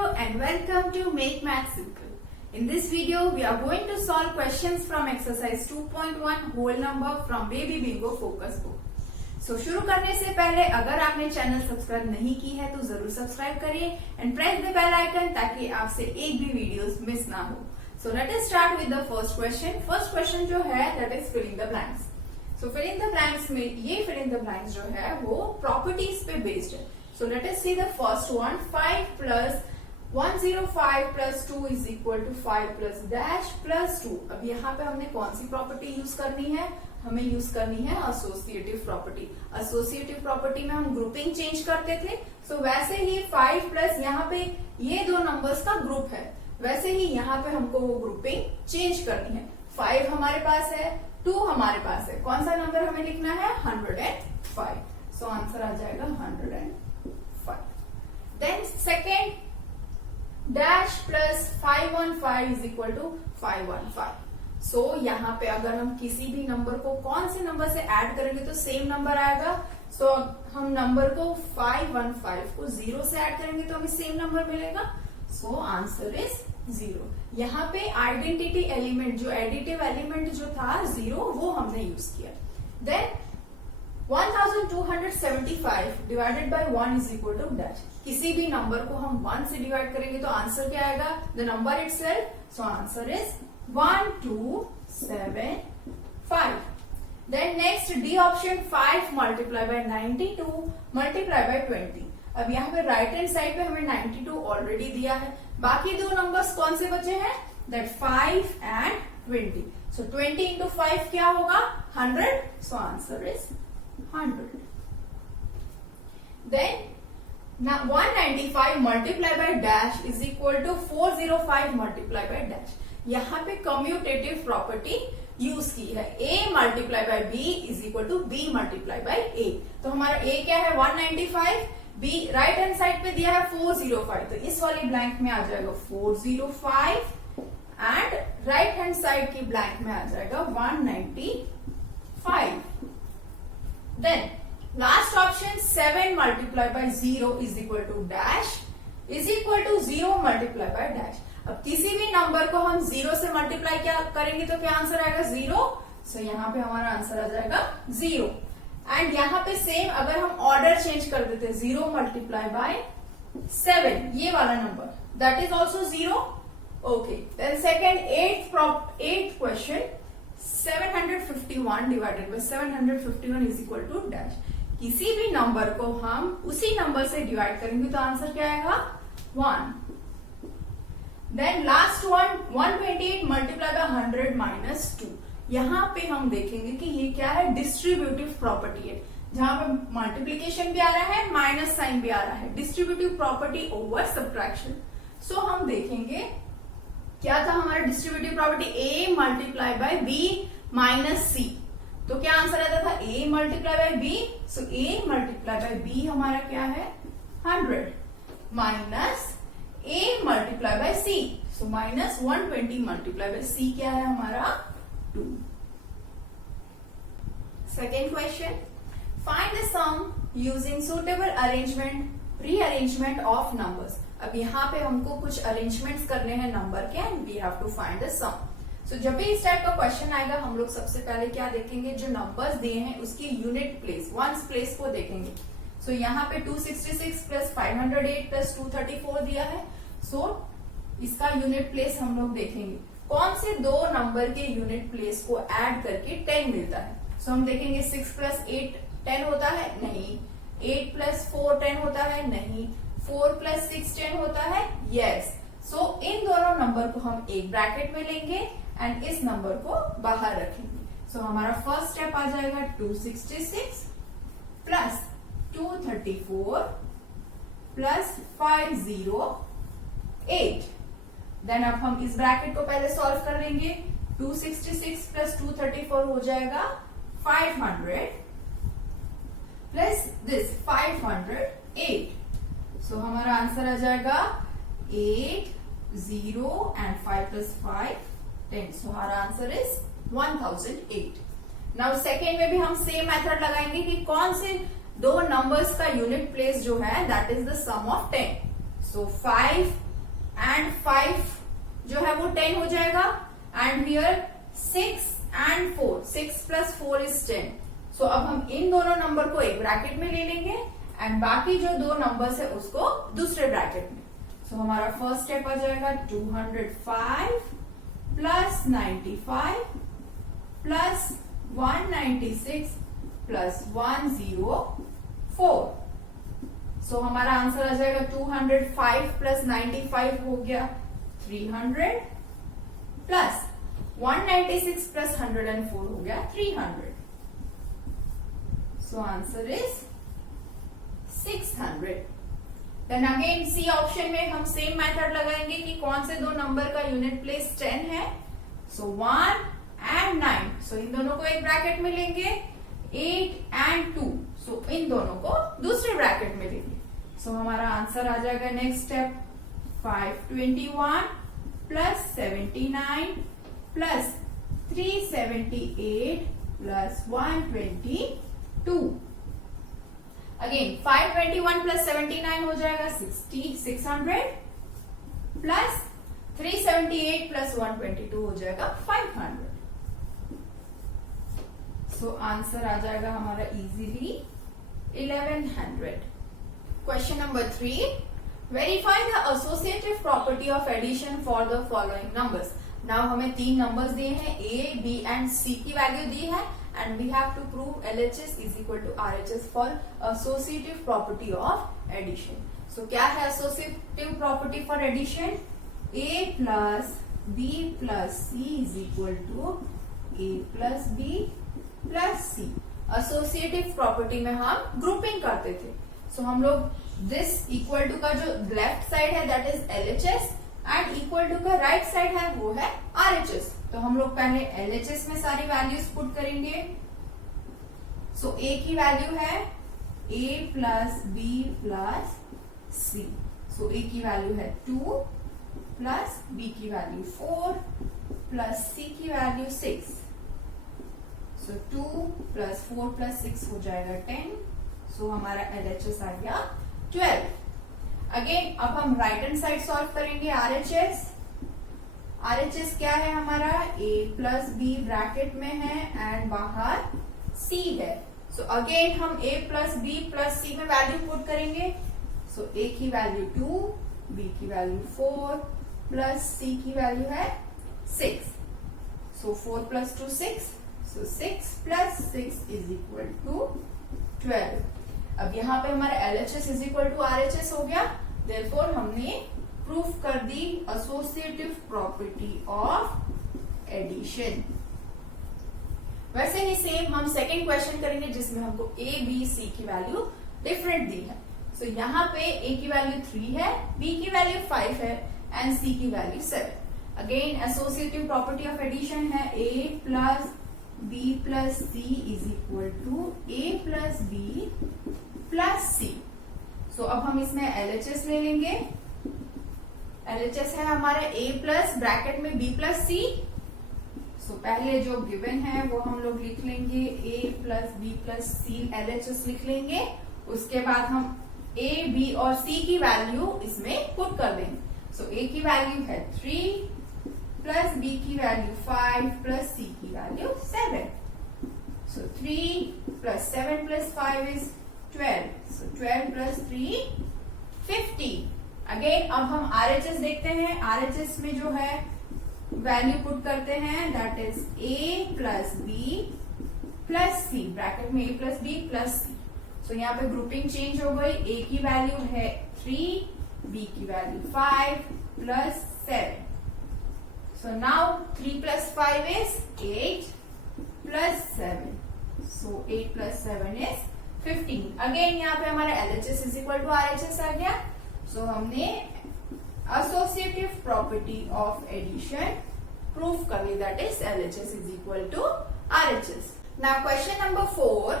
Hello and welcome to Make Math Simple. In this video, we are going to solve questions from exercise 2.1 whole number from Baby Bingo Focus Book. So शुरू करने से पहले अगर आपने channel subscribe नहीं की है तो जरूर सब्सक्राइब करिए and press the bell icon ताकि आपसे एक भी वीडियोस मिस ना हो. So let us start with the first question. First question जो है that is filling the blanks. So filling the blanks में ये filling the blanks जो है वो properties पे based है. So let us see the first one. 5 plus 105 plus 2 is equal to 5 plus dash plus 2. अब यहाँ पे हमने कौन सी प्रॉपर्टी यूज करनी है? हमें यूज करनी है एसोसिएटिव प्रॉपर्टी. एसोसिएटिव प्रॉपर्टी में हम ग्रुपिंग चेंज करते थे. सो वैसे ही 5 प्लस यहाँ पे ये दो नंबर्स का ग्रुप है, वैसे ही यहाँ पे हमको वो ग्रुपिंग चेंज करनी है. 5 हमारे पास है, 2 हमारे पास है. कौन सा नंबर हमें लिखना है? 105. सो आंसर आ जाएगा 105. Then second dash plus 515 is equal to 515. So यहाँ पे अगर हम किसी भी नंबर को कौन से नंबर से ऐड करेंगे तो सेम नंबर आएगा. सो हम नंबर को 515 को 0 से ऐड करेंगे तो हमें सेम नंबर मिलेगा. So answer is 0. यहाँ पे आइडेंटिटी एलिमेंट जो एडिटिव एलिमेंट जो था 0 वो हमने यूज किया. Then 1275 divided by 1 is equal to dash. किसी भी नंबर को हम 1 से डिवाइड करेंगे तो आंसर क्या आएगा? The number itself. So answer is 1275. Then next D option 5 multiply by 92 multiply by 20. अब यहाँ पे राइट हैंड साइड पे हमें 92 ऑलरेडी दिया है. बाकी दो नंबर्स कौन से बचे हैं? That 5 and 20. सो 20 इंटू 5 क्या होगा? 100. So answer is 100. Then 195 multiply by dash is equal to 405 multiply by dash. यहाँ पे कम्यूटेटिव प्रॉपर्टी यूज की है. a multiply by b is equal to b multiply by a. तो हमारा a क्या है? 195. b राइट हैंड साइड पे दिया है 405, तो इस वाली ब्लैंक में आ जाएगा 405 एंड राइट हैंड साइड की ब्लैंक में आ जाएगा 195. Then last option 7 multiply by 0 is equal to dash is equal to 0 multiply by dash. अब किसी भी नंबर को हम 0 से मल्टीप्लाई क्या करेंगे तो क्या आंसर आएगा? 0. सो यहाँ पे हमारा आंसर आ जाएगा 0. एंड यहाँ पे सेम अगर हम ऑर्डर चेंज कर देते 0 मल्टीप्लाई बाय 7 ये वाला number that is also 0. Okay. Then second eight question 751 divided by 751 is equal to dash. किसी भी नंबर को हम उसी नंबर से डिवाइड करेंगे तो आंसर क्या आएगा? 1. Then last one 128 multiply by 100 minus 2. यहाँ पे हम देखेंगे कि ये क्या है? डिस्ट्रीब्यूटिव प्रॉपर्टी है, जहां पे मल्टीप्लीकेशन भी आ रहा है, माइनस साइन भी आ रहा है. Distributive property over subtraction. So हम देखेंगे क्या था हमारा distributive property? a multiply by b minus c. तो क्या आंसर आता था? a multiply by b. So a multiply by b हमारा क्या है? 100 minus a multiply by c. So minus 120 multiply by c क्या है हमारा? 2. Second question find the sum using suitable arrangement rearrangement of numbers. अब यहाँ पे हमको कुछ अरेंजमेंट्स करने हैं नंबर के and we have to find the sum. So जब भी इस टाइप का क्वेश्चन आएगा हम लोग सबसे पहले क्या देखेंगे? जो नंबर्स दिए हैं उसकी यूनिट प्लेस, वंस प्लेस को देखेंगे. सो यहाँ पे 266 प्लस 508 प्लस 234 दिया है. सो इसका यूनिट प्लेस हम लोग देखेंगे. कौन से दो नंबर के यूनिट प्लेस को ऐड करके 10 मिलता है? सो हम देखेंगे 6 प्लस 8 10 होता है? नहीं. 8 प्लस 4 10 होता है? नहीं. 4 प्लस 6 10 होता है? यस. सो इन दोनों नंबर को हम एक ब्रैकेट में लेंगे एंड इस नंबर को बाहर रखेंगे. सो हमारा फर्स्ट स्टेप आ जाएगा 266 प्लस 234 प्लस 508. देन अब हम इस ब्रैकेट को पहले सॉल्व कर लेंगे. 266 प्लस 234 हो जाएगा 500 प्लस दिस 508. सो हमारा आंसर आ जाएगा 8 0 एंड 5 प्लस 5 10. सो हमारा आंसर इज 1008. नाउ सेकेंड में भी हम सेम मेथड लगाएंगे कि कौन से दो नंबर्स का यूनिट प्लेस जो है that is the sum of 10. So 5 and 5 जो है वो 10 हो जाएगा, and here 6 and 4, 6 plus 4 is 10। So अब हम इन दोनों नंबर को एक ब्रैकेट में ले लेंगे एंड बाकी जो दो नंबर्स है उसको दूसरे ब्रैकेट में। सो हमारा फर्स्ट स्टेप आ जाएगा 205 प्लस 95 प्लस 196 प्लस 104। सो हमारा आंसर आ जाएगा 205 प्लस 95 हो गया 300 प्लस 196 प्लस 104 हो गया 300। So answer is 600। Then again C option में हम सेम मेथड लगाएंगे कि कौन से दो नंबर का यूनिट प्लेस 10 है। सो 1 एंड 9, सो इन दोनों को एक ब्रैकेट में लेंगे। 8 एंड 2, सो इन दोनों को दूसरे ब्रैकेट में लेंगे। सो हमारा आंसर आ जाएगा next step 521 plus 79 plus 378 plus 122। Again 521 plus 79 हो जाएगा 600 प्लस 378 प्लस 122 हो जाएगा 500। सो आंसर आ जाएगा हमारा easily 1100। Question number 3, verify the associative property of addition for the following numbers. Now हमें 3 नंबर्स दिए हैं, ए, बी एंड सी की वैल्यू दी है and we have to prove LHS is equal to RHS for associative property of addition. So क्या है associative property for addition? A plus B plus c is equal to a plus B plus c. Associative property में हम grouping करते थे। सो हम लोग this equal to का जो लेफ्ट साइड है that is LHS and equal to का राइट साइड है वो है RHS। तो हम लोग पहले LHS में सारी वैल्यूज पुट करेंगे। सो A की वैल्यू है A plus B plus C. So A की वैल्यू है 2 प्लस B की वैल्यू 4 प्लस C की वैल्यू 6। सो 2 प्लस 4 प्लस 6 हो जाएगा 10। सो हमारा LHS आ गया 12। अगेन अब हम राइट हैंड साइड सॉल्व करेंगे RHS। RHS क्या है हमारा? A प्लस बी ब्रैकेट में है एंड बाहर C है। सो अगेन हम A plus B plus C में वैल्यू पुट करेंगे। सो A की वैल्यू 2, B की वैल्यू 4 प्लस C की वैल्यू है 6। So 4 plus 2 6, so 6 plus 6 is equal to 12। अब यहाँ पे हमारा LHS is equal to RHS हो गया। देयरफॉर हमने प्रूफ कर दी एसोसिएटिव प्रॉपर्टी ऑफ एडिशन। वैसे ही सेम हम सेकेंड क्वेश्चन करेंगे जिसमें हमको A, B, C की वैल्यू डिफरेंट दी है। सो यहाँ पे A की वैल्यू 3 है, B की वैल्यू 5 है एंड C की value 7। Again associative property of addition है A plus B plus C is equal to A plus B plus C। So अब हम इसमें LHS ले लेंगे। LHS है हमारा A प्लस ब्रैकेट में B प्लस C। सो पहले जो गिवन है वो हम लोग लिख लेंगे A plus B plus C LHS लिख लेंगे। उसके बाद हम A, B और C की वैल्यू इसमें पुट कर देंगे। सो A की वैल्यू है 3 प्लस B की वैल्यू 5 प्लस C की value 7। So 3 plus 7 plus 5 is 12। So 12 plus 3 50। Again अब हम RHS देखते हैं। RHS में जो है वैल्यू पुट करते हैं that is A plus B plus C bracket में A plus B plus C. So यहाँ पे ग्रुपिंग चेंज हो गई। A की वैल्यू है 3, B की value 5 plus 7। So now 3 plus 5 is 8 plus 7। So 8 plus 7 is 15। Again यहाँ पे हमारा LHS is equal to RHS आ गया। सो हमने associative property of addition proof कर ली that is LHS is equal to RHS। Now question number 4,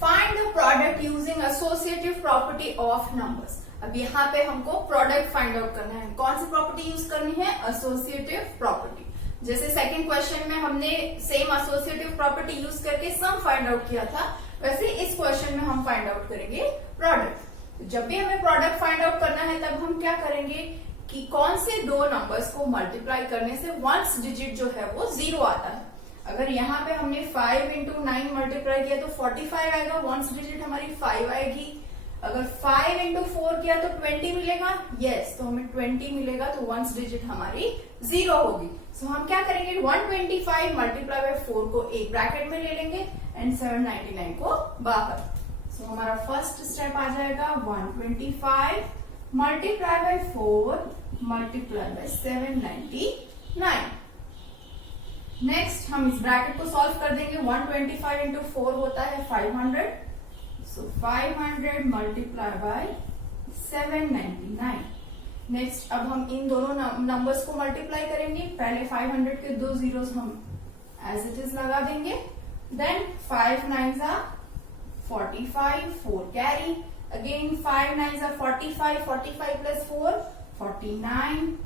find the product using associative property of numbers. अब यहाँ पे हमको प्रोडक्ट फाइंड आउट करना है। कौन सी प्रॉपर्टी यूज करनी है? Associative property. जैसे सेकंड क्वेश्चन में हमने सेम एसोसिएटिव प्रॉपर्टी यूज करके सम फाइंड आउट किया था, वैसे इस क्वेश्चन में हम फाइंड आउट करेंगे प्रोडक्ट। जब भी हमें प्रोडक्ट फाइंड आउट करना है तब हम क्या करेंगे कि कौन से दो नंबर्स को मल्टीप्लाई करने से वंस डिजिट जो है वो 0 आता है। अगर यहाँ पे हमने 5 इंटू 9 मल्टीप्लाई किया तो 45 आएगा, वंस डिजिट हमारी 5 आएगी। अगर 5 इंटू 4 किया तो 20 मिलेगा, यस, तो हमें 20 मिलेगा, तो वंस डिजिट हमारी 0 होगी। सो हम क्या करेंगे, 125 मल्टीप्लाई बाय 4 को एक ब्रैकेट में ले लेंगे एंड 799 को बाहर। सो हमारा फर्स्ट स्टेप आ जाएगा 125 multiply by 4 multiply bye 799। Next हम इस ब्रैकेट को सॉल्व कर देंगे। 125 इंटू 4 होता है 500, सो 500 मल्टीप्लाई बाय 799। नेक्स्ट अब हम इन दोनों नंबर्स को मल्टीप्लाई करेंगे। पहले 500 के दो जीरोस हम एज इट इज लगा देंगे, then 5 9s are 45, 4 carry, again 5 9s are 45, 45 plus 4 49,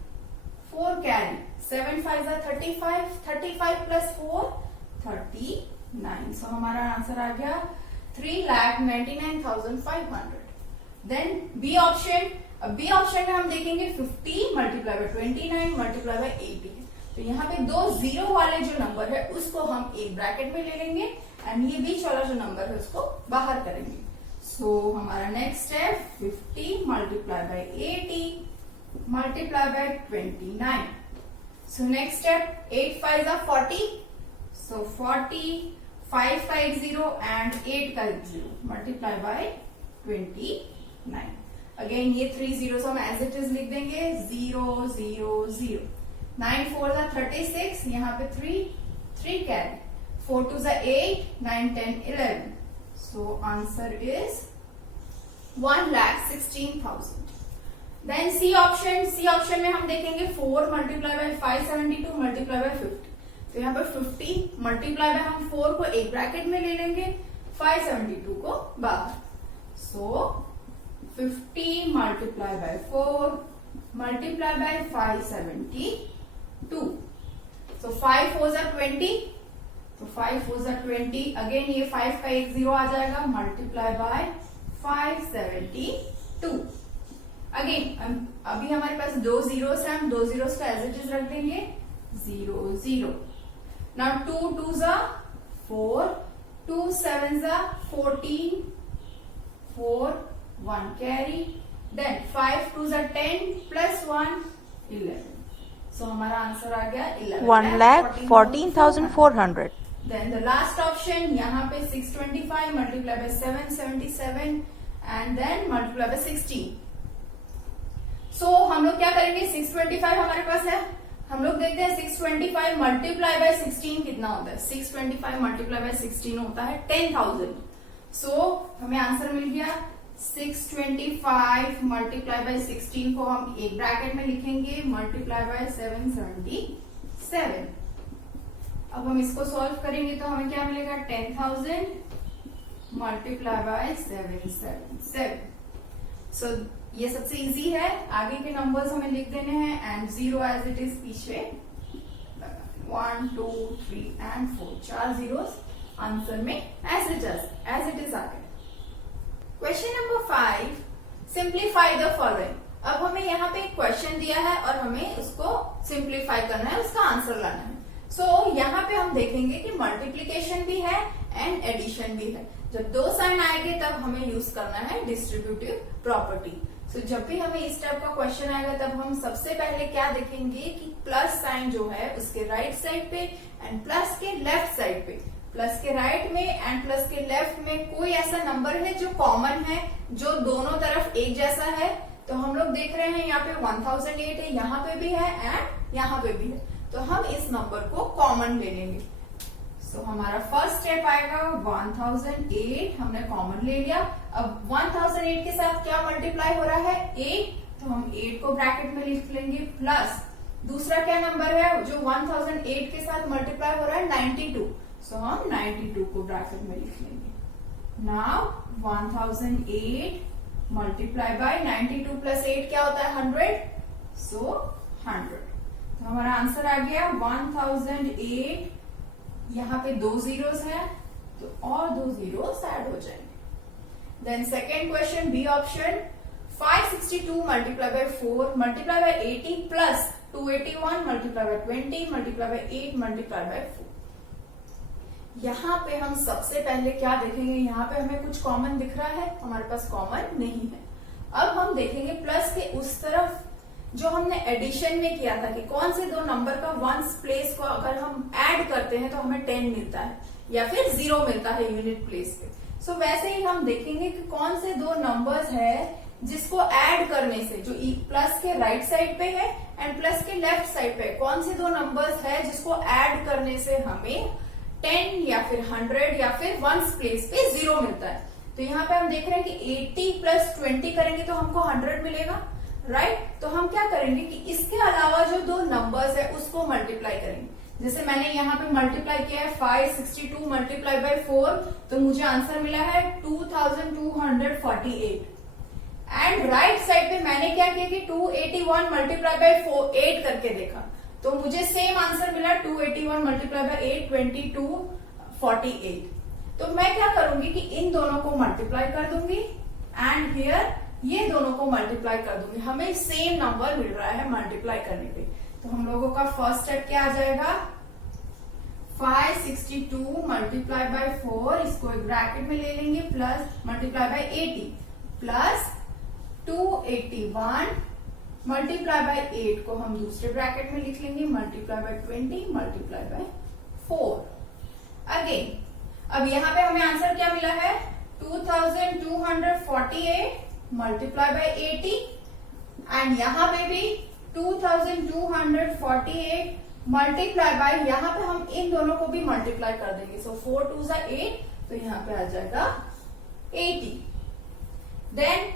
4 carry, 7 5s are 35, 35 plus 4 39। So हमारा आंसर आ गया 3,99,500। देन बी ऑप्शन, अब बी ऑप्शन में हम देखेंगे 50 मल्टीप्लाई बाय 29 मल्टीप्लाई बाय 80। तो यहाँ पे दो जीरो वाले जो नंबर है उसको हम एक ब्रैकेट में ले लेंगे एंड ये बीच वाला जो नंबर है उसको बाहर करेंगे। सो हमारा next step 50 multiply by 80 multiply by 29। So next step 8 5s are 40, सो 40, 5 का एक जीरो एंड 8 का एक जीरो मल्टीप्लाई बाय 29। अगेन ये 3 जीरोस हम एज इट इज लिख देंगे, 0 0 0। 9 4s are 36, यहाँ पे 3 carry, 4 2s are 8, 9 10 11। So answer is 1,16,000। Then C option, C option में हम देखेंगे 4 मल्टीप्लाई बाय 572 मल्टीप्लाई बाय 50। तो यहाँ पर 50 मल्टीप्लाई बाय हम 4 को एक ब्रैकेट में ले लेंगे, 572 को बाहर। सो 50 multiply by 4 multiply bye 572। So 5 4s are 20, तो 5 4s are 20। अगेन ये 5 का एक जीरो आ जाएगा, मल्टीप्लाई बाय 572। अगेन अभी हमारे पास दो जीरोस हैं, हम दो जीरोस को एज इट इज रख देंगे, 0 0। Now 2 2s are 4, 2 7s are 14, 4 1 carry, then 5 2s are 10 plus 1 11। So हमारा आंसर आ गया 1,14,400। Then the last option, यहाँ पे 625 multiply by 777 and then multiply by 16। So हम लोग क्या करेंगे, 625 हमारे पास है, हम लोग देखते हैं 625 मल्टीप्लाई बाय 16 कितना होता है। 625 मल्टीप्लाई बाय 16 होता है 10,000। सो हमें आंसर मिल गया 625 मल्टीप्लाई बाय 16 को हम एक ब्रैकेट में लिखेंगे, मल्टीप्लाई बाय 777। अब हम इसको सॉल्व करेंगे तो हमें क्या मिलेगा, 10,000 मल्टीप्लाई बाय 777। सो ये सबसे इजी है, आगे के नंबर्स हमें लिख देने हैं एंड 0 एज इट इज पीछे 1 2 3 एंड 4, 4 जीरोस आंसर में एज इट इज आ गए। Question number 5, simplify the following. अब हमें यहाँ पे एक क्वेश्चन दिया है और हमें उसको सिंप्लीफाई करना है, उसका आंसर लाना है। सो यहाँ पे हम देखेंगे कि मल्टीप्लीकेशन भी है एंड एडिशन भी है। जब दो साइन आएंगे तब हमें यूज करना है डिस्ट्रीब्यूटिव प्रॉपर्टी। सो जब भी हमें इस टाइप का क्वेश्चन आएगा तब हम सबसे पहले क्या देखेंगे कि प्लस साइन जो है उसके राइट साइड पे एंड प्लस के लेफ्ट साइड पे, प्लस के राइट में एंड प्लस के लेफ्ट में कोई ऐसा नंबर है जो कॉमन है, जो दोनों तरफ एक जैसा है। तो हम लोग देख रहे हैं यहाँ पे 1008 है, यहाँ पे भी है एंड यहाँ पे भी है, तो हम इस नंबर को कॉमन ले लेंगे। सो हमारा फर्स्ट स्टेप आएगा 1008, हमने कॉमन ले लिया। अब 1008 के साथ क्या मल्टीप्लाई हो रहा है, 8, तो हम 8 को ब्रैकेट में लिख लेंगे, प्लस दूसरा क्या नंबर है जो 1008 के साथ मल्टीप्लाई हो रहा है, 92, सो हम 92 को ब्रैकेट में लिख लेंगे। नाउ 1008 मल्टीप्लाई बाय 92 प्लस 8 क्या होता है, 100, सो 100। तो हमारा आंसर आ गया 1008। यहाँ पे दो जीरोस हैं तो और दो जीरोस ऐड हो जाएंगे। Then second question, B option, 562 multiply by 4 multiply by 80 plus 281 multiply by 20 multiply by 8 multiply by 4। यहाँ पे हम सबसे पहले क्या देखेंगे, यहाँ पे हमें कुछ कॉमन दिख रहा है, हमारे पास कॉमन नहीं है। अब हम देखेंगे प्लस के उस तरफ जो हमने एडिशन में किया था कि कौन से दो नंबर का वंस प्लेस को अगर हम ऐड करते हैं तो हमें 10 मिलता है या फिर 0 मिलता है यूनिट प्लेस पे। सो वैसे ही हम देखेंगे कि कौन से दो नंबर्स है जिसको ऐड करने से, जो प्लस के राइट साइड पे है एंड प्लस के लेफ्ट साइड पे, कौन से दो नंबर्स है जिसको ऐड करने से हमें 10 या फिर 100 या फिर वंस प्लेस पे 0 मिलता है। तो यहाँ पे हम देख रहे हैं कि 80 प्लस 20 करेंगे तो हमको 100 मिलेगा, राइट। तो हम क्या करेंगे कि इसके अलावा जो दो नंबर्स है उसको मल्टीप्लाई करेंगे। जैसे मैंने यहाँ पे मल्टीप्लाई किया है 562 मल्टीप्लाई बाय 4, तो मुझे आंसर मिला है 2248। एंड राइट साइड पे मैंने क्या किया कि 281 मल्टीप्लाई बाय 8 करके देखा, तो मुझे सेम आंसर मिला 281 मल्टीप्लाई बाय 8 2248। तो मैं क्या करूंगी कि इन दोनों को मल्टीप्लाई कर दूंगी एंड हियर ये दोनों को मल्टीप्लाई कर दूंगी, हमें सेम नंबर मिल रहा है मल्टीप्लाई करने पे। तो हम लोगों का फर्स्ट स्टेप क्या आ जाएगा, 562 मल्टीप्लाई बाय 4, इसको एक ब्रैकेट में ले लेंगे, plus multiply by 80 plus 281 multiply by 8 को हम दूसरे ब्रैकेट में लिख लेंगे, multiply by 20 multiply by 4 again. अब यहाँ पे हमें आंसर क्या मिला है 2248 मल्टीप्लाई बाय 80 एंड यहाँ पे भी 2248 मल्टीप्लाई बाय, यहाँ पे हम इन दोनों को भी मल्टीप्लाई कर देंगे। सो 4 2 8, तो यहाँ पे आ जाएगा 80। देन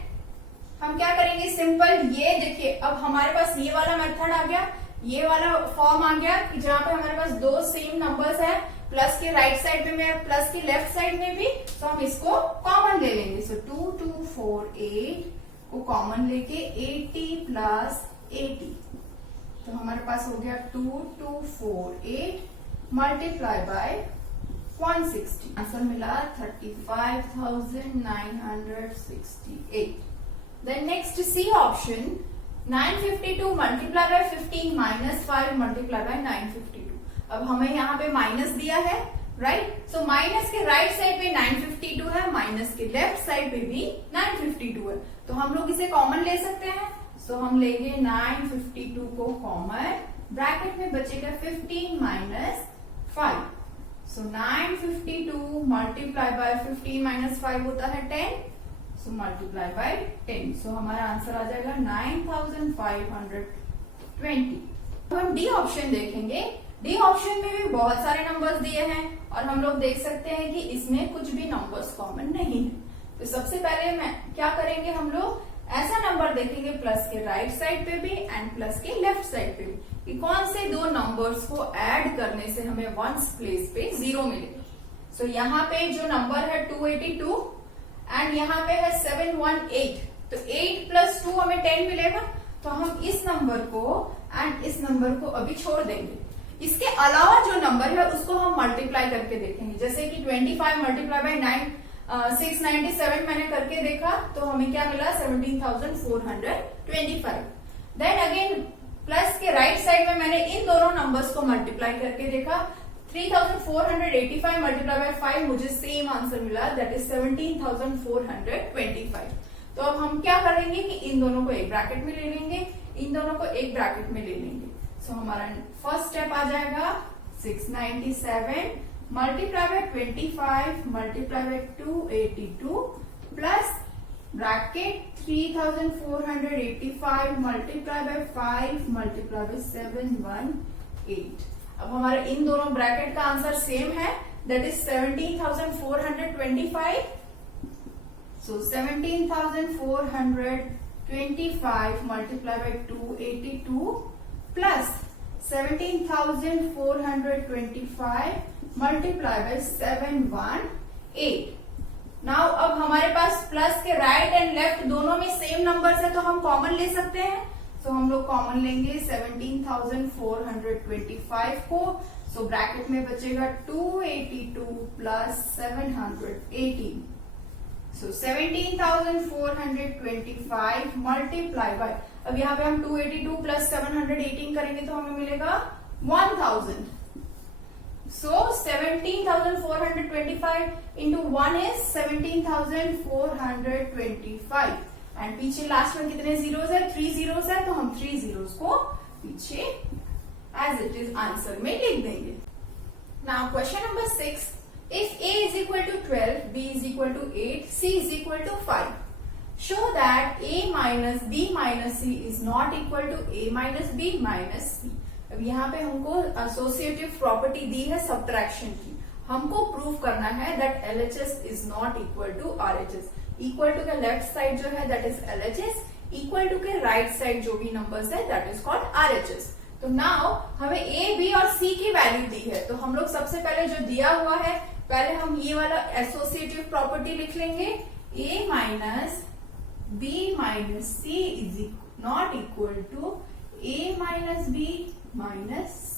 हम क्या करेंगे, सिंपल, ये देखिए अब हमारे पास ये वाला मेथड आ गया, ये वाला फॉर्म आ गया कि जहाँ पे हमारे पास दो सेम नंबर्स है, प्लस के राइट साइड में भी प्लस के लेफ्ट साइड में भी, तो हम इसको कॉमन ले लेंगे। सो 2248 को कॉमन लेके 80 प्लस 80, तो हमारे पास हो गया 2248 मल्टीप्लाई बाय 160, आंसर मिला 35,968। Then next C option, 952 multiply by 15 minus 5 multiply by 952। अब हमें यहाँ पे माइनस दिया है, राइट। सो माइनस के राइट साइड पे 952 है, माइनस के लेफ्ट साइड पे भी 952 है, तो हम लोग इसे कॉमन ले सकते हैं। सो हम लेंगे 952 को कॉमन, ब्रैकेट में बचेगा 15 minus 5। So 952 multiply by 15 minus 5 होता है 10, सो मल्टीप्लाई बाय 10। सो हमारा आंसर आ जाएगा 9520। अब हम डी ऑप्शन देखेंगे। डी ऑप्शन में भी बहुत सारे नंबर्स दिए हैं और हम लोग देख सकते हैं कि इसमें कुछ भी नंबर्स कॉमन नहीं है। तो सबसे पहले मैं क्या करेंगे, हम लोग ऐसा नंबर देखेंगे प्लस के राइट साइड पे भी एंड प्लस के लेफ्ट साइड पे भी, कि कौन से दो नंबर्स को ऐड करने से हमें वंस प्लेस पे 0 मिलेगा। सो यहाँ पे जो नंबर है 282 एंड यहाँ पे है 718, तो 8 प्लस 2 हमें 10 मिलेगा, तो हम इस नंबर को एंड इस नंबर को अभी छोड़ देंगे। इसके अलावा जो नंबर है उसको हम मल्टीप्लाई करके देखेंगे, जैसे कि 25 मल्टीप्लाई बाय 697 मैंने करके देखा, तो हमें क्या मिला 17,425। देन अगेन प्लस के राइट साइड में मैंने इन दोनों नंबर्स को मल्टीप्लाई करके देखा, 3,485 मल्टीप्लाई बाय 5, मुझे सेम आंसर मिला, दैट इज 17,425। तो अब हम क्या करेंगे कि इन दोनों को एक ब्रैकेट में ले लेंगे, इन दोनों को एक ब्रैकेट में ले लेंगे। सो हमारा फर्स्ट स्टेप आ जाएगा 697 multiply by 25 multiply by 282 plus bracket 3,485 multiply by 5 multiply bye 718। अब हमारे इन दोनों ब्रैकेट का आंसर सेम है, that is 17,425। So 17,425 multiply by 282 plus 17,425 multiply by 718। Now अब हमारे पास प्लस के राइट एंड लेफ्ट दोनों में सेम नंबर्स है, तो हम कॉमन ले सकते हैं। सो हम लोग कॉमन लेंगे 17,425 को, सो ब्रैकेट में बचेगा 282 प्लस 718। सो 17,425 मल्टीप्लाई बाय, अब यहाँ पे हम 282 प्लस 718 करेंगे तो हमें मिलेगा 1000. So 17,425 into 1 is 17,425 एंड पीछे लास्ट में कितने जीरोस है? 3 जीरोस है, तो हम 3 जीरोस को पीछे एज इट इज आंसर में लिख देंगे. Now question number 6. If a is equal to 12, b is equal to 8, c is equal to 5, show that a minus b minus c is not equal to a minus b minus c. अब यहाँ पे हमको associative property दी है subtraction की. हमको prove करना है that LHS is not equal to RHS. Equal to के लेफ्ट साइड जो है that is LHS, equal to के राइट साइड जो भी नंबर्स है दैट इज कॉल्ड RHS. तो नाउ हमें A, B और C की वैल्यू दी है, तो हम लोग सबसे पहले जो दिया हुआ है पहले हम ये वाला एसोसिएटिव प्रॉपर्टी लिख लेंगे. A minus B minus C is not equal to A minus B minus C.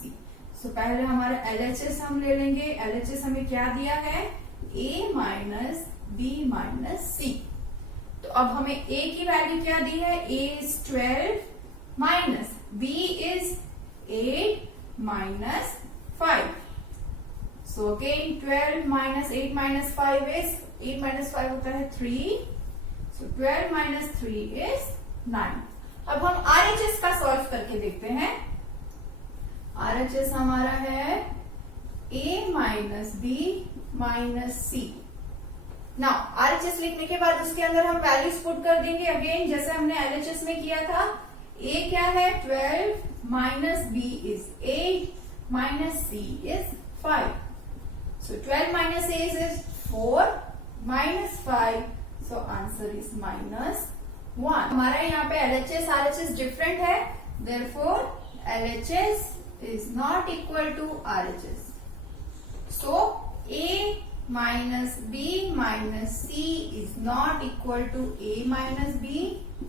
So पहले हमारा LHS हम ले लेंगे. LHS हमें क्या दिया है? A minus B minus C. तो अब हमें A की वैल्यू क्या दी है? A is 12 minus B is 8 minus 5. So again 12 minus 8 minus 5 is 8 minus 5 होता है 3. सो 12 माइनस 3 इज 9. अब हम RHS का सॉल्व करके देखते हैं. RHS हमारा है A minus B minus C. Now RHS लिखने के बाद उसके अंदर हम वैल्यूज पुट कर देंगे अगेन जैसे हमने LHS में किया था. A क्या है? 12 minus B is 8 minus C is 5. So 12 minus 8 is 4 minus 5. So answer is minus 1. हमारा यहाँ पे LHS RHS डिफरेंट है, therefore LHS is not equal to RHS. So A minus B minus C is not equal to A minus B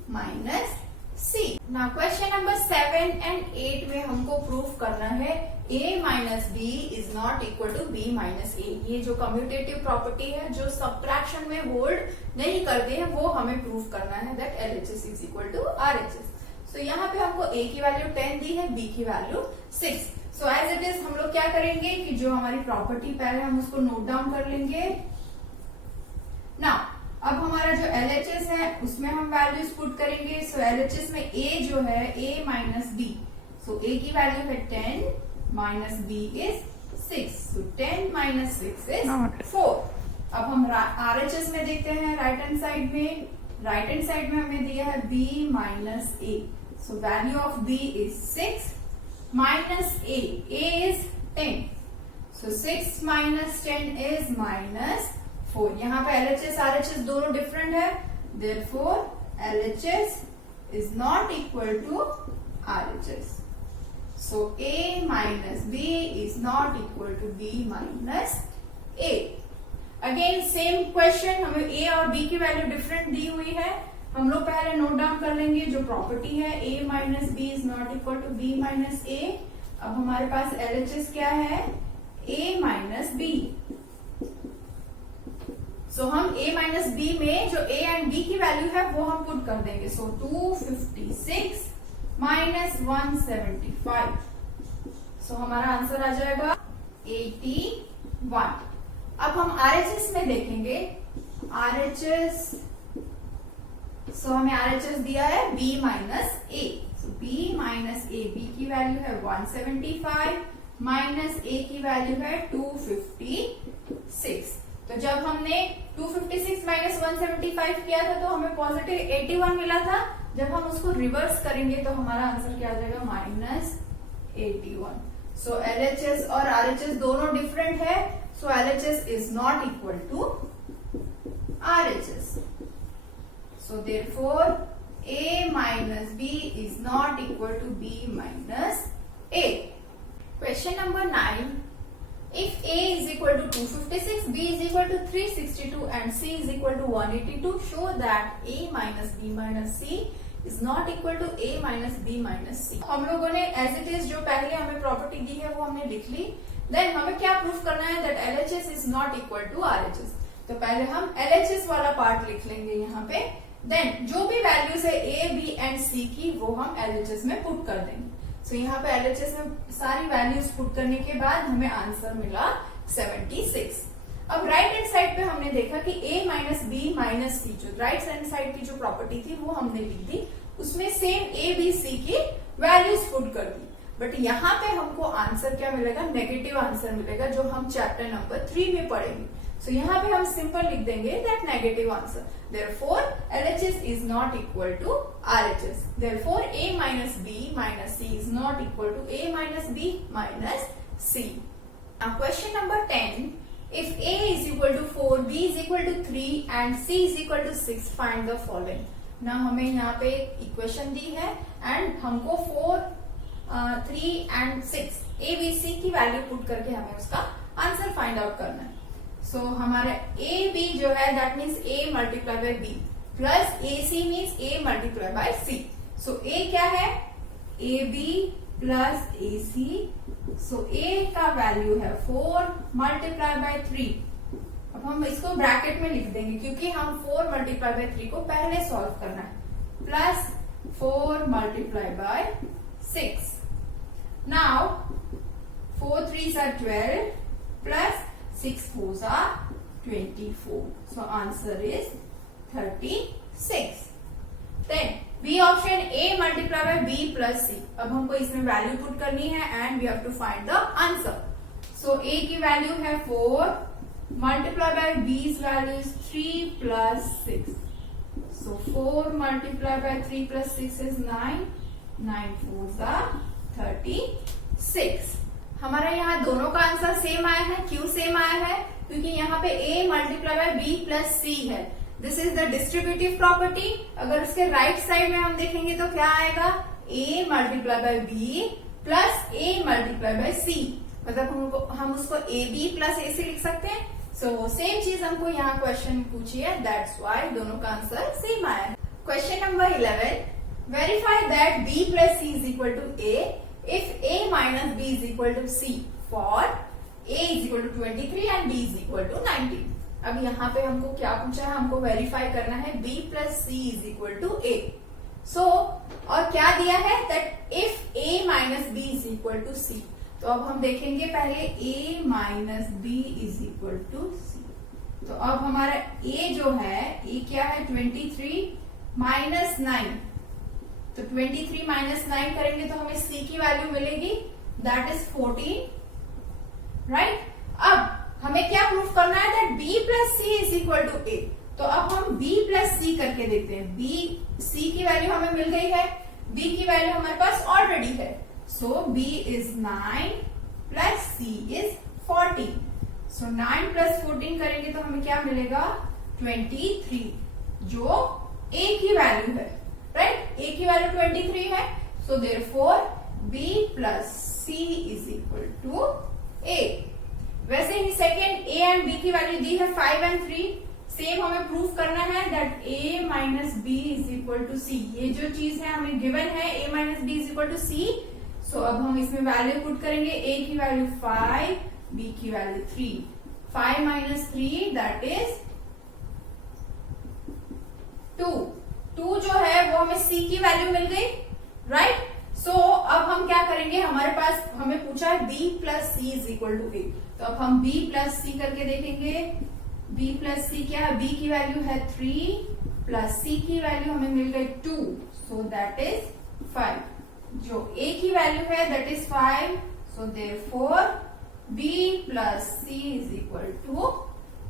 minus C. Now question number 7 and 8 में हमको proof करना है A minus B is not equal to B minus A. ये जो commutative property है जो subtraction में hold नहीं करते हैं वो हमें प्रूफ करना है that LHS is equal to RHS. So यहाँ पे हमको A की वैल्यू 10 दी है, B की value 6. So as it is हम लोग क्या करेंगे कि जो हमारी प्रॉपर्टी पहले हम उसको नोट डाउन कर लेंगे. नाउ अब हमारा जो LHS है उसमें हम वैल्यूज पुट करेंगे. सो LHS में A जो है A minus B. So A की वैल्यू है 10 minus B is 6. So 10 minus 6 is 4. अब हम RHS में देखते हैं राइट हैंड साइड में. राइट हैंड साइड में हमें दिया है B minus A. So value of B is 6 minus A. A is 10. So 6 minus 10 is minus 4. यहाँ पे LHS RHS दोनों डिफरेंट है, therefore LHS is not equal to RHS. So A minus B is not equal to B minus A. Again same question, हमें A और B की value different दी हुई है. हम लोग पहले नोट डाउन कर लेंगे जो प्रॉपर्टी है A minus B is not equal to B minus A. अब हमारे पास LHS क्या है? A minus B. सो हम A माइनस B में जो A एंड B की वैल्यू है वो हम पुट कर देंगे. सो 256 माइनस 175. सो हमारा आंसर आ जाएगा 81. अब हम RHS में देखेंगे. RHS सो हमें RHS दिया है B minus A. So B minus A, B की वैल्यू है 175 माइनस A की वैल्यू है 256. तो जब हमने 256 माइनस 175 किया था तो हमें पॉजिटिव 81 मिला था. जब हम उसको रिवर्स करेंगे तो हमारा आंसर क्या आ जाएगा? माइनस 81. सो LHS और RHS दोनों डिफरेंट है. So LHS is not equal to RHS. So therefore A minus B is not equal to B minus A. Question number 9. If A is equal to 256, B is equal to 362 and C is equal to 182, show that A minus B minus C is not equal to A minus B minus C. हम लोगों ने as it is जो पहले हमें property दी है वो हमने लिख ली. देन हमें क्या प्रूफ करना है that LHS is not equal to RHS. तो तो पहले हम LHS वाला पार्ट लिख लेंगे यहाँ पे, देन जो भी वैल्यूज है A, B एंड C की वो हम LHS में पुट कर देंगे। सो यहाँ पे LHS में सारी वैल्यूज पुट करने के बाद हमें आंसर मिला 76। अब राइट हैंड साइड पे हमने देखा कि A माइनस बी माइनस सी, जो राइट हैंड साइड की जो प्रॉपर्टी थी वो हमने लिख दी, उसमें सेम A, B, C की वैल्यूज पुट कर दी। बट यहाँ पे हमको आंसर क्या मिलेगा, नेगेटिव आंसर मिलेगा, जो हम चैप्टर नंबर 3 में पढ़ेंगे। सो यहाँ पे हम सिंपल लिख देंगे that negative answer, therefore LHS is not equal to RHS, therefore A minus B minus C is not equal to A minus B minus C. Now question number 10, if A is equal to 4, B is equal to 3 and C is equal to 6, find the following. ना हमें यहाँ पे equation दी है and हमको 4, 3 and 6 A, B, C की value put करके हमें उसका आंसर फाइंड आउट करना है। सो हमारा A, B जो है that means A multiply by B plus A, C means A multiply by C। So A क्या है, AB plus AC। So A का वैल्यू है 4 मल्टीप्लाई बाय 3। अब हम इसको ब्रैकेट में लिख देंगे क्योंकि हम 4 मल्टीप्लाई बाय 3 को पहले सॉल्व करना है, plus 4 multiply bye 6। Now 4 3s are 12 plus 6 4s are 24. So answer is 36. Then B option, A multiply by B plus C. अब हमको इसमें वैल्यू पुट करनी है and we have to find the answer. So A की value है 4 multiply by B's value is 3 plus 6. So 4 multiply by 3 plus 6 is 9. 9 4s are 36. हमारा यहाँ दोनों का आंसर सेम आया है। क्यों सेम आया है, क्योंकि यहाँ पे A multiply by B plus C है। This is the distributive property. अगर उसके राइट साइड में हम देखेंगे तो क्या आएगा, A multiply by B plus A multiply by C, मतलब हम उसको AB प्लस AC लिख सकते हैं। सो सेम चीज हमको यहाँ क्वेश्चन पूछी है, दैट्स वाई दोनों का आंसर सेम आया है। Question number 11, verify that B plus C is equal to A if A minus B is equal to C for A is equal to 23 and B is equal to 19. अब यहाँ पे हमको क्या पूछा है, हमको वेरीफाई करना है B plus C is equal to A. So और क्या दिया है, that if A minus B is equal to C. तो अब हम देखेंगे पहले A minus B is equal to C. तो अब हमारा A जो है, A क्या है 23 minus 9, तो 23 माइनस 9 करेंगे तो हमें C की वैल्यू मिलेगी, दैट इज 14, राइट। अब हमें क्या प्रूफ करना है, that B plus C is equal to A। तो अब हम B प्लस C करके देखते हैं। C की वैल्यू हमें मिल गई है, B की वैल्यू हमारे पास ऑलरेडी है। सो B is 9 plus C is 14। So 9 plus 14 करेंगे तो हमें क्या मिलेगा, 23, जो A की वैल्यू है, राइट। A की वैल्यू 23 है, so therefore B plus C is equal to A। वैसे ही सेकेंड A एंड B की वैल्यू दी है 5 एंड 3, सेम हमें प्रूफ करना है that A minus B is equal to C। ये जो चीज है हमें गिवन है, A minus B is equal to C। So अब हम इसमें वैल्यू पुट करेंगे, A की वैल्यू 5, B की वैल्यू 3, 5 माइनस 3 दैट इज 2। 2 जो है वो हमें C की वैल्यू मिल गई, राइट। सो अब हम क्या करेंगे, हमारे पास हमें पूछा है B plus C is equal to A। तो अब हम B प्लस C करके देखेंगे। B प्लस C क्या है, B की वैल्यू है 3 प्लस C की वैल्यू हमें मिल गई 2, सो दैट इज 5। जो A की वैल्यू है that is 5, so therefore B plus C is equal to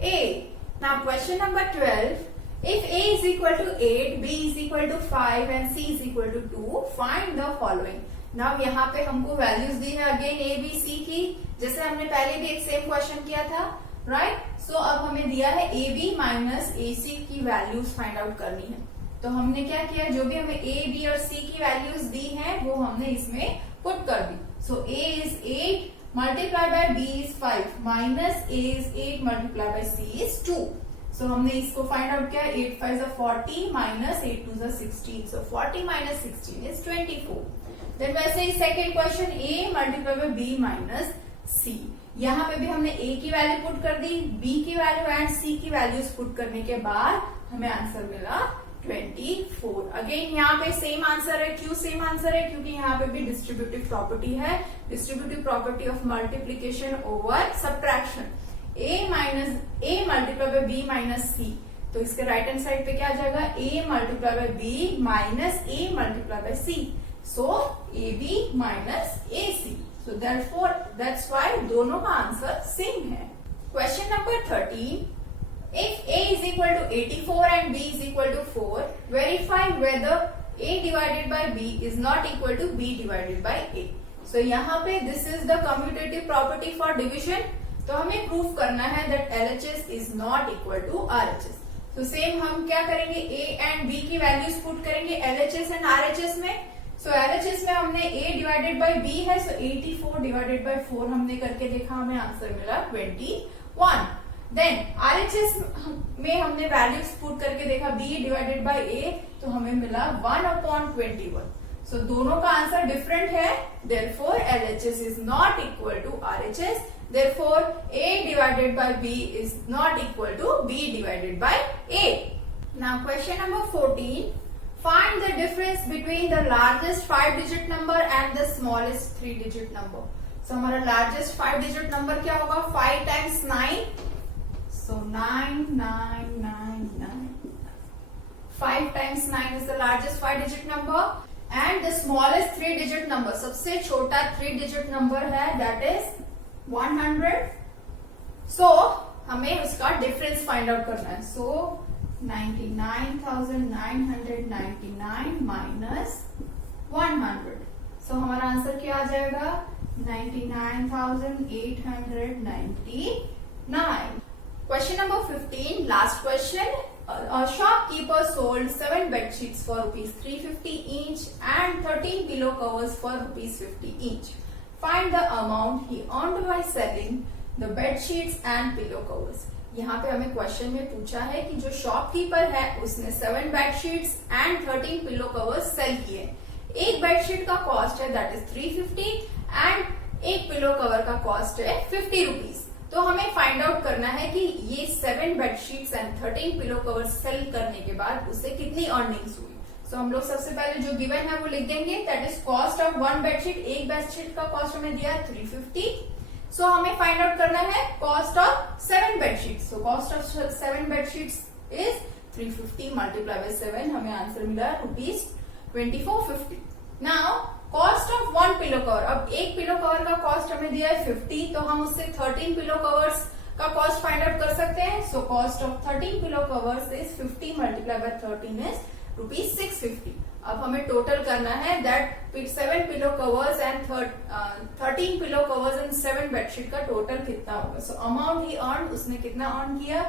A। Now question number 12, if A is equal to 8, B is equal to 5 and C is equal to 2, find the following. Now यहाँ पे हमको values दी है again A, B, C की, जैसे हमने पहले भी एक सेम क्वेश्चन किया था, राइट। सो अब हमें दिया है A, B minus A, C की वैल्यूज फाइंड आउट करनी है। तो हमने क्या किया, जो भी हमें A, B और C की वैल्यूज दी है वो हमने इसमें पुट कर दी। So A is 8 multiply by B is 5 minus A is 8 multiply by C is 2। So हमने इसको फाइंड आउट किया, 8 5 40 minus 8 2 16, so 40 minus 16 is 24। Then वैसे ही second question, A multiply by B minus c. यहाँ पे भी हमने ए की वैल्यू पुट कर दी, बी की वैल्यू एंड सी की वैल्यूज पुट करने के बाद हमें आंसर मिला 24। अगेन यहाँ पे सेम आंसर है। क्यों सेम आंसर है? क्योंकि यहाँ पे भी डिस्ट्रीब्यूटिव प्रॉपर्टी है, distributive property of multiplication over subtraction. A multiply by b minus c, तो इसके राइट हैंड साइड पे क्या आ जाएगा? A multiply by b minus a multiply by c, so a b minus a c. So therefore that's why दोनों का answer same है। Question number 13, if a is equal to 84 and b is equal to 4, verify whether a divided by b is not equal to b divided by a. So यहाँ पे this is the commutative property for division. तो हमें proof करना है that LHS is not equal to RHS. तो same हम क्या करेंगे? a and b की वैल्यूज पुट करेंगे LHS and RHS में। So LHS में हमने a डिवाइडेड बाय b है, so 84 डिवाइडेड बाय 4 हमने करके देखा, हमें आंसर मिला 21। देन RHS में हमने वैल्यूज पुट करके देखा b डिवाइडेड बाय a, तो हमें मिला 1/21। सो दोनों का आंसर डिफरेंट है, therefore LHS is not equal to RHS, therefore a divided by b is not equal to b divided by a। Now question number 14, find the difference between the largest 5 digit number and the smallest 3 digit number. So हमारा largest 5 digit number क्या होगा? 5 times 9, so 9, 9, 9, 9. 5 times 9 is the largest 5 digit number and the smallest 3 digit number, सबसे छोटा 3 digit number है, that is 100. So हमें उसका difference find out करना है। So 99,999 माइनस 100, so हमारा आंसर क्या आ जाएगा? 99,899। Question number 15, last question. A shopkeeper sold 7 bed sheets for rupees 350 each and 13 pillow covers for rupees 50 each. Find the amount he earned by selling the bed sheets and pillow covers. यहाँ पे हमें question में पूछा है कि जो shopkeeper है उसने 7 bed sheets and 13 pillow covers sale किए। एक बेडशीट का कॉस्ट है दैट इज 350 एंड एक पिलो कवर का कॉस्ट है 50 रुपीज। तो हमें फाइंड आउट करना है कि ये 7 bedsheets and 13 pillow cover sale करने के बाद उसे कितनी अर्निंग्स हुई। सो हम लोग सबसे पहले जो गिवन है वो लिख देंगे, that is cost of 1 bedsheet. एक बेडशीट का कॉस्ट हमें दिया 350। सो हमें फाइंड आउट करना है cost of 7 bedsheets. So cost of 7 bedsheets is 350 multiply by 7, हमें आंसर मिला rupees 2450। Now cost of 1 pillow cover, अब एक पिलो कवर का कॉस्ट हमें दिया है 50, तो हम उससे 13 पिलो कवर्स का कॉस्ट फाइंड आउट कर सकते हैं। So cost of 13 pillow covers is 50 multiply by 13 is rupees 650। अब हमें टोटल करना है that 7 pillow covers and 13 pillow covers and 7 bedsheet का टोटल कितना होगा। सो अमाउंट ही अर्न, उसने कितना अर्न किया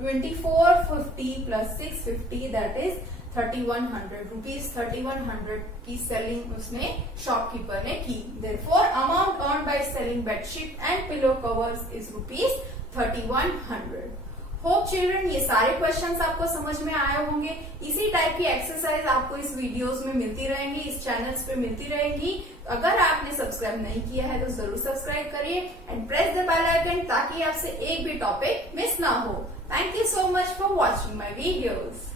2450 प्लस 650 दैट इज 3100 रुपीज। 3100 की सेलिंग उसने शॉपकीपर ने की। Therefore amount earn by selling bedsheet and pillow covers is rupees 3100। Hope children ये सारे क्वेश्चंस आपको समझ में आए होंगे। इसी टाइप की एक्सरसाइज आपको इस वीडियोस में मिलती रहेंगी, इस चैनल्स पे मिलती रहेंगी। अगर आपने सब्सक्राइब नहीं किया है तो जरूर सब्सक्राइब करिए and press the bell icon ताकि आपसे एक भी टॉपिक मिस ना हो। Thank you so much for watching my videos.